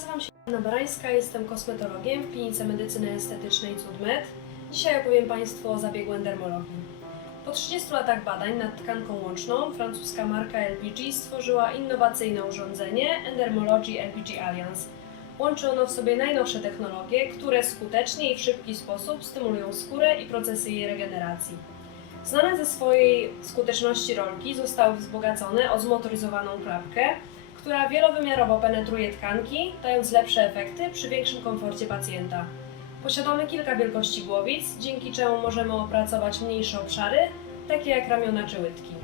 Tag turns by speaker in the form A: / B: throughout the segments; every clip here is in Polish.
A: Nazywam się Anna Barańska, jestem kosmetologiem w Klinice Medycyny Estetycznej CudMed. Dzisiaj opowiem Państwu o zabiegu endermologii. Po 30 latach badań nad tkanką łączną francuska marka LPG stworzyła innowacyjne urządzenie Endermology LPG Alliance. Łączy ono w sobie najnowsze technologie, które skutecznie i w szybki sposób stymulują skórę i procesy jej regeneracji. Znane ze swojej skuteczności rolki zostały wzbogacone o zmotoryzowaną klapkę, która wielowymiarowo penetruje tkanki, dając lepsze efekty przy większym komforcie pacjenta. Posiadamy kilka wielkości głowic, dzięki czemu możemy opracować mniejsze obszary, takie jak ramiona czy łydki.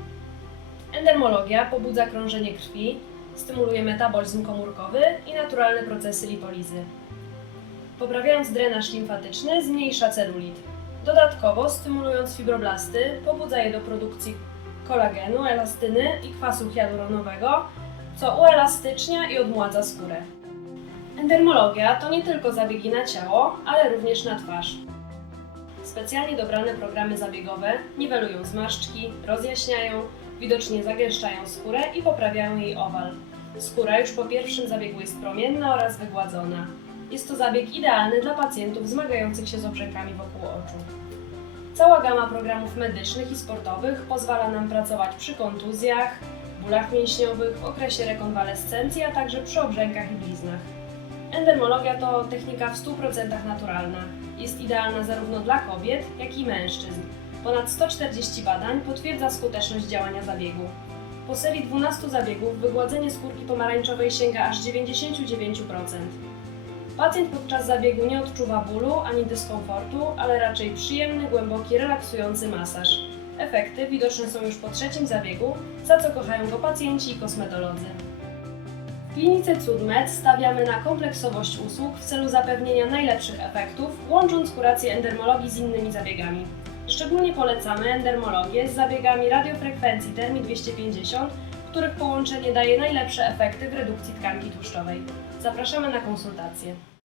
A: Endermologia pobudza krążenie krwi, stymuluje metabolizm komórkowy i naturalne procesy lipolizy. Poprawiając drenaż limfatyczny, zmniejsza celulit. Dodatkowo, stymulując fibroblasty, pobudza je do produkcji kolagenu, elastyny i kwasu hialuronowego, co uelastycznia i odmładza skórę. Endermologia to nie tylko zabiegi na ciało, ale również na twarz. Specjalnie dobrane programy zabiegowe niwelują zmarszczki, rozjaśniają, widocznie zagęszczają skórę i poprawiają jej owal. Skóra już po pierwszym zabiegu jest promienna oraz wygładzona. Jest to zabieg idealny dla pacjentów zmagających się z obrzękami wokół oczu. Cała gama programów medycznych i sportowych pozwala nam pracować przy kontuzjach, bólach mięśniowych, w okresie rekonwalescencji, a także przy obrzękach i bliznach. Endermologia to technika w 100% naturalna. Jest idealna zarówno dla kobiet, jak i mężczyzn. Ponad 140 badań potwierdza skuteczność działania zabiegu. Po serii 12 zabiegów wygładzenie skórki pomarańczowej sięga aż 99%. Pacjent podczas zabiegu nie odczuwa bólu ani dyskomfortu, ale raczej przyjemny, głęboki, relaksujący masaż. Efekty widoczne są już po trzecim zabiegu, za co kochają go pacjenci i kosmetolodzy. W klinice CudMed stawiamy na kompleksowość usług w celu zapewnienia najlepszych efektów, łącząc kurację endermologii z innymi zabiegami. Szczególnie polecamy endermologię z zabiegami radiofrekwencji Termi 250, których połączenie daje najlepsze efekty w redukcji tkanki tłuszczowej. Zapraszamy na konsultacje.